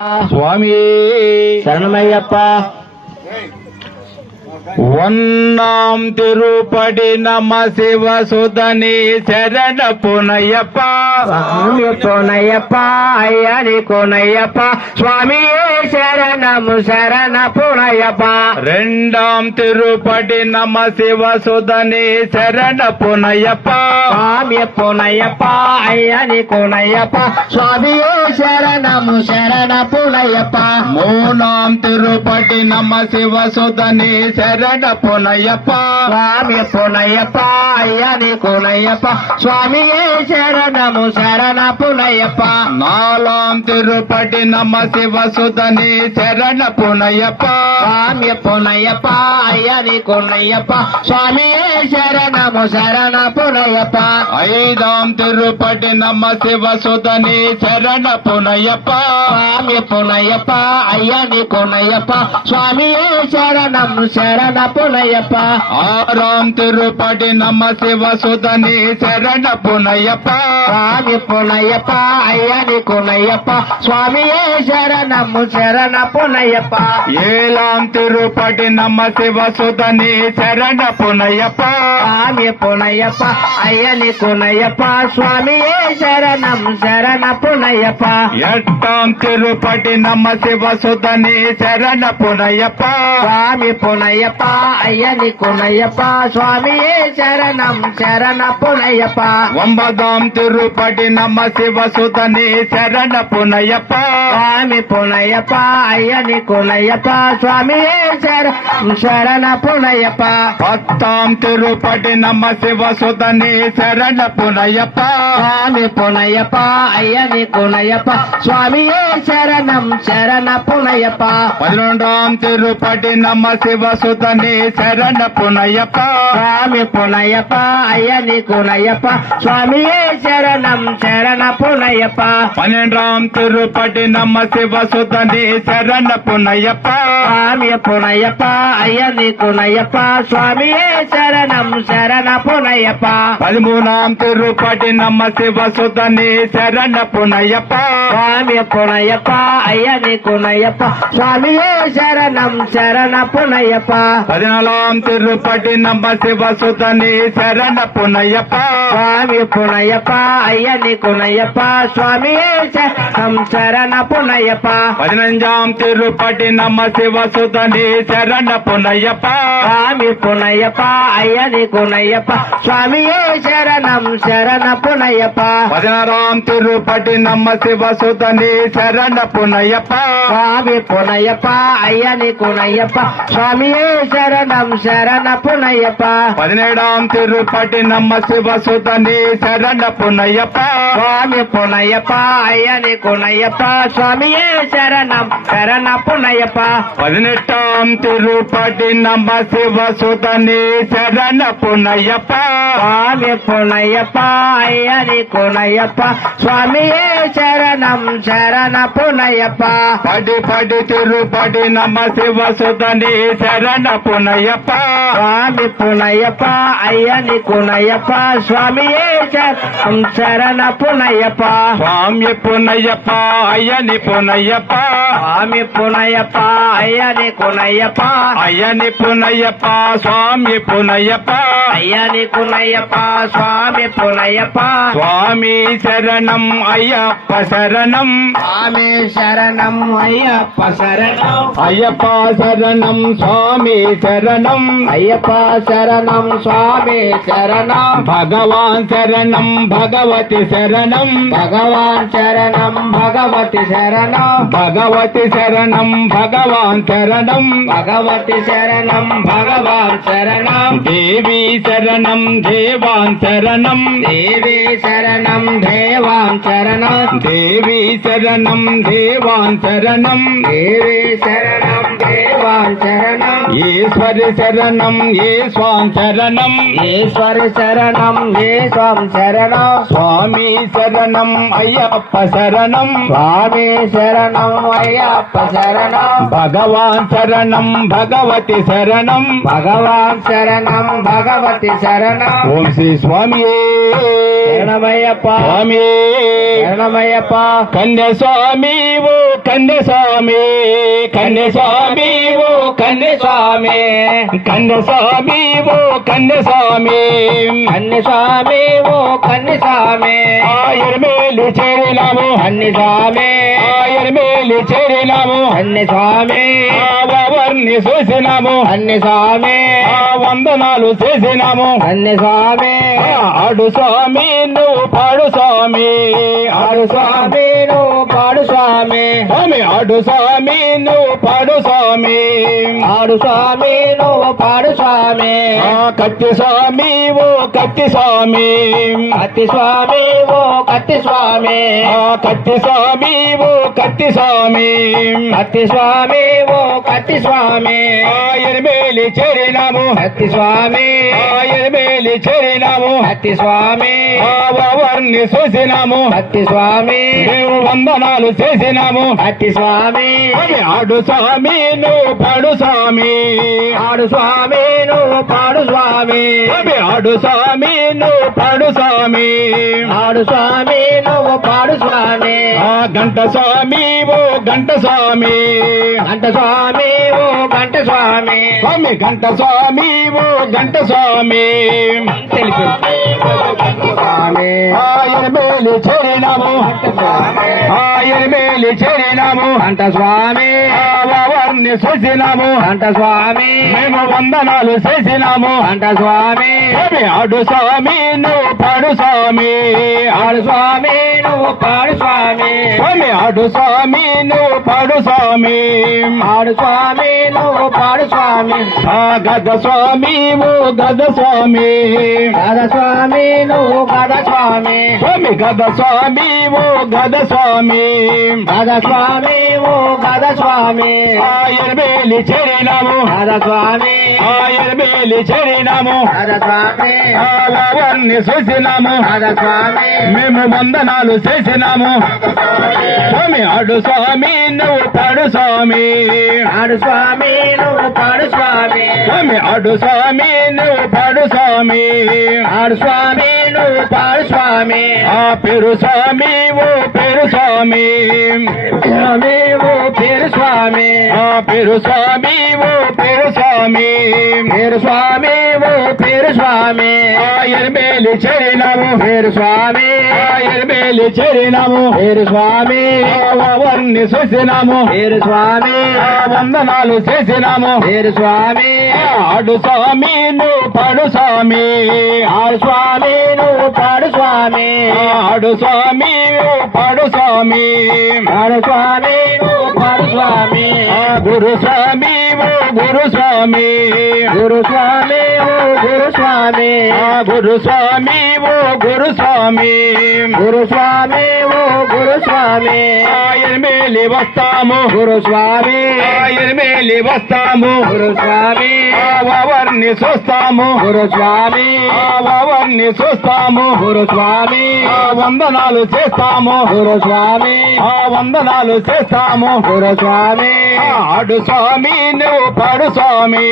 స్వామి శరణమయ్యప్ప. ఒన్నాం తిరుపడి నమ శివ సుధని శరణ పునయ్యప్ప. స్వామి పునయ్యప్ప అయ్యని కొనయ్యప్ప స్వామి శరణము శరణ పునయ్యప్ప. రెండాం తిరుపడి నమ శివ సుధని శరణ పునయ్యప్ప. స్వామి పునయ్యప్ప అయ్యని కొనయ్యప్ప స్వామి శరణము శరణ పునయ్యప్ప. మూనాం తిరుపడి నమ శివ సుధని శరణ పునయ్యప్ప. స్వామి పునయ్యప్ప అయ్యని కొనయ్యప్ప స్వామి శరణము శరణ పునయ్యప్ప. నాలాం తిరుపడి నమ శివ సుధని శరణ పునయ్యప్ప. స్వామి పునయ్యప్ప అయ్యని కొనయ్యప్ప స్వామి శరణము శరణ పునయ్యప్ప. ఐదాం తిరుపడి నమ శివ సుధని శరణ పునయ్యప్ప. స్వామి పునయ్యప్ప అయ్యని కొనయ్యప్ప స్వామి శరణం శరణ పునయ్యప్ప. ఆరాం తిరుపడి నమ శివ సుధని శరణ పునయ్యప్ప. స్వామి పునయ్యప్ప అయ్యని కొనయ్యప్ప స్వామి శరణం శరణ పునయ్యప్ప. ఏలాం తిరుపడి నమ శివ సుధని శరణ పునయ్యప్ప. స్వామి పునయ్యప్ప అయ్యని కొనయ్యప్ప స్వామి శరణం శరణ పునయ్యప్ప. ఎట్టాం తిరుపడి నమ శివ సుధని శరణ పునయ్యప్ప. స్వామి పునయ్యప్ప అయ్యని కొనయ్యప్ప స్వామి శరణం శరణ పునయ్యప్ప. ఒంబదాం తిరుపడి నమ శివ సుధని శరణ పునయ్యప్ప. స్వామి పునయ్యప్ప అయ్యని కొనయ్యప్ప స్వామి శరణ పునయ్యప్ప. పత్తాం తిరుపడి నమ శివ సుధని శరణ పునయ్యప్ప. స్వామి పునయ్యప్ప అయ్యని కొనయ్యప్ప స్వామి శరణం శరణ పునయ్యప్ప. 11ఆం తిరుపడి నమ శివ సుధని శరణ పునయ్యప్ప. స్వామి పునయ్యప్ప అయ్యని కొనయ్యప్ప స్వామి శరణం శరణ పునయ్యప్ప. 12ఆం తిరుపడి నమ శివ సుధని శరణ పునయ్యప్ప. స్వామి పునయ్యప్ప అయ్యని కొనయ్యప్ప స్వామి శరణం శరణ పునయ్యప్ప. 13ఆం తిరుపడి నమ శివ సుధని శరణ పునయ్యప్ప. స్వామి పునయ్యప్ప అయ్యని కొనయ్యప్ప స్వామి శరణం శరణ పునయ్యప్ప. 14ఆం తిరుపడి నమ శివ సుధని శరణ పునయ్యప్ప. స్వామి పునయ్యప్ప అయ్యని కొనయ్యప్ప స్వామి శరణం శరణ పునయ్యప్ప. 15ఆం తిరుపడి నమ శివ సుధని శరణ పునయ్యప్ప. స్వామి పునయ్యప్ప అయ్యని కొనయ్యప్ప స్వామి శరణం శరణ పునయ్యప్ప. 16ఆం తిరుపడి నమ శివ సుధని శరణ పునయ్యప్ప. స్వామి పునయ్యప్ప అయ్యని కొనయ్యప్ప స్వామి శరణం శరణ పునయ్యప్ప. 17ఆం తిరుపడి నమ శివ సుధని శరణ పునయ్యప్ప. స్వామి పునయ్యప్ప అయ్యని కొనయ్యప్ప స్వామి శరణం శరణ పునయ్యప్ప. 18ఆం తిరుపడి నమ శివ సుధని శరణ పునయ్యప్ప. స్వామి పునయ్యప్ప అయ్యని కొనయ్యప్ప స్వామి శరణం శరణ పునయ్యప్ప. పడి తిరుపడి నమ శివ సుధని శరణ పునయ్యప్ప. స్వామి పునయ్యప్ప అయ్యని కొనయ్యప్ప స్వామి శరణం శరణ పునయ్యప్ప. స్వామి పునయ్యప్ప అయ్యని పునయ్యప్ప. స్వామి పునయ్యప్ప అయ్యని కొనయ్యప్ప అయ్యని పునయ్యప్ప స్వామి పునయ్యప్ప. అయ్యని కొనయ్యప్ప స్వామి పునయ్యప్ప. స్వామి శరణం అయ్యప్ప శరణం. స్వామి శరణం అయ్యప్ప శరణం. అయ్యప్ప శరణం స్వామి శరణం. అయ్యప్ప శరణం స్వామి శరణం. భగవాన్ శరణం భగవతి శరణం. భగవాన్ శరణం భగవతి శరణం. భగవతి శరణం భగవాన్ శరణం. భగవతి శరణం భగవాన్ శరణం. దేవి శరణం దేవాన్ శరణం. దేవి శరణం దేవాన్ శరణం. దేవి శరణం దేవాన్ శరణం. దేవి శరణం దేవాన్ శరణం. ఈశ్వరి శరణం ఈశ్వాన్ శరణం. ఈశ్వరి శరణం ఈశ్వం శరణం. స్వామి శరణం అయ్యప్ప శరణం. స్వామి శరణం అయ్యప్ప శరణం. భగవాన్ శరణం భగవతి శరణం. భగవాన్ శరణం భగవతి శరణం. ఓం శ్రీ స్వామి శరణమయ్యప్ప స్వామి శరణమయ్యప్ప. కన్య స్వామి ఓ కన్య స్వామి కన్య స్వామి ఓ కన్య స్వామి కన్య స్వామి ఓ కన్య స్వామి కన్య స్వామి ఓ కన్య స్వామి ఎరుమేలు చేరినాము కన్య స్వామి ఎరుమేలు చేరినాము కన్య స్వామి వారిని చూసినాము కన్య స్వామి వందనాలు చేసినాము కన్య స్వామి ఆడు స్వామి నువ్వు పాడు స్వామి ఆడు స్వామి నువ్వు పాడు స్వామి స్వామి ఆడు స్వామి నువ్వు పాడు స్వామి ఆడు స్వామి నువ్వు పాడు స్వామి కత్తి స్వామి ఓ కత్తి స్వామి కత్తి స్వామి ఓ కత్తి స్వామి కత్తి స్వామి ఓ కత్తి స్వామి కత్తి స్వామి ఓ కత్తి స్వామి ఎరుమేలి చేరినాము కత్తి స్వామి ఎరుమేలి చేరినాము కత్తి స్వామి వారిని చూసినాము కత్తి స్వామి మేము వందనాలు చేసినాము కత్తి స్వామి ఆడు స్వామి నువ్వు పాడు స్వామి ఆడు స్వామి నువ్వు పాడు స్వామి ఆడు స్వామి నువ్వు పాడు స్వామి ఆడు స్వామి నువ్వు పాడు స్వామి గంట స్వామి ఓ గంట స్వామి గంట స్వామి ఓ గంట స్వామి స్వామి గంట స్వామి ఓ గంట స్వామి తెలుసు స్వామి ఎరుమేలి చేరినాము ఎరుమేలి చేరినాము గంట స్వామి వారిని చూసినాము గంట స్వామి మేము వందనాలు చేసినాము గంట స్వామి ఆడు స్వామి నువ్వు పాడు స్వామి ఆడు స్వామి నువ్వు పాడు స్వామి స్వామి ఆడు స్వామి నువ్వు పాడు స్వామి ఆడు స్వామి నువ్వు పాడు స్వామి గద స్వామి ఓ గద స్వామి గద స్వామి నువ్వు గద స్వామి స్వామి గద స్వామి ఓ గద స్వామి గద స్వామి ఓ గద స్వామి ఎరుమేలి చేరినాము గద స్వామి ఎరుమేలి చేరినాము గద స్వామి వారిని చూసినాము గద స్వామి మేము వందనాలు చేసినాము స్వామి ఆడు స్వామి నువ్వు పాడు స్వామి ఆడు స్వామి నువ్వు పాడు స్వామి స్వామి ఆడు స్వామి నువ్వు పాడు స్వామి ఆడు స్వామి నువ్వు పాడు స్వామి పేరు స్వామి ఓ పేరు స్వామి స్వామి ఓ పేరు స్వామి పేరు స్వామి ఓ పేరు స్వామి పేరు స్వామి ఓ పేరు స్వామి ఎరుమేలి చేరినాము పేరు స్వామి ఎరుమేలి చేరినాము పేరు స్వామి వారిని చూసినాము పేరు స్వామి వందనాలు చేసినాము పేరు స్వామి ఆడు స్వామి నువ్వు పాడు స్వామి ఆడు స్వామి నువ్వు పాడు స్వామి ఆడు స్వామి నువ్వు పాడు స్వామి ఆడు స్వామి నువ్వు పాడు స్వామి గురు స్వామి ఓ గురు స్వామి గురు స్వామి ఓ గురు స్వామి గురు స్వామి ఓ గురు స్వామి గురు స్వామి ఓ గురు స్వామి ఎరుమేలి వస్తాము గురు స్వామి ఎరుమేలి వస్తాము గురు స్వామి వారిని చూస్తాము గురు స్వామి వారిని చూస్తాము గురు స్వామి వందనాలు చేస్తాము గురు స్వామి వందనాలు చేస్తాము గురు స్వామి ఆడు స్వామి నువ్వు పాడు స్వామి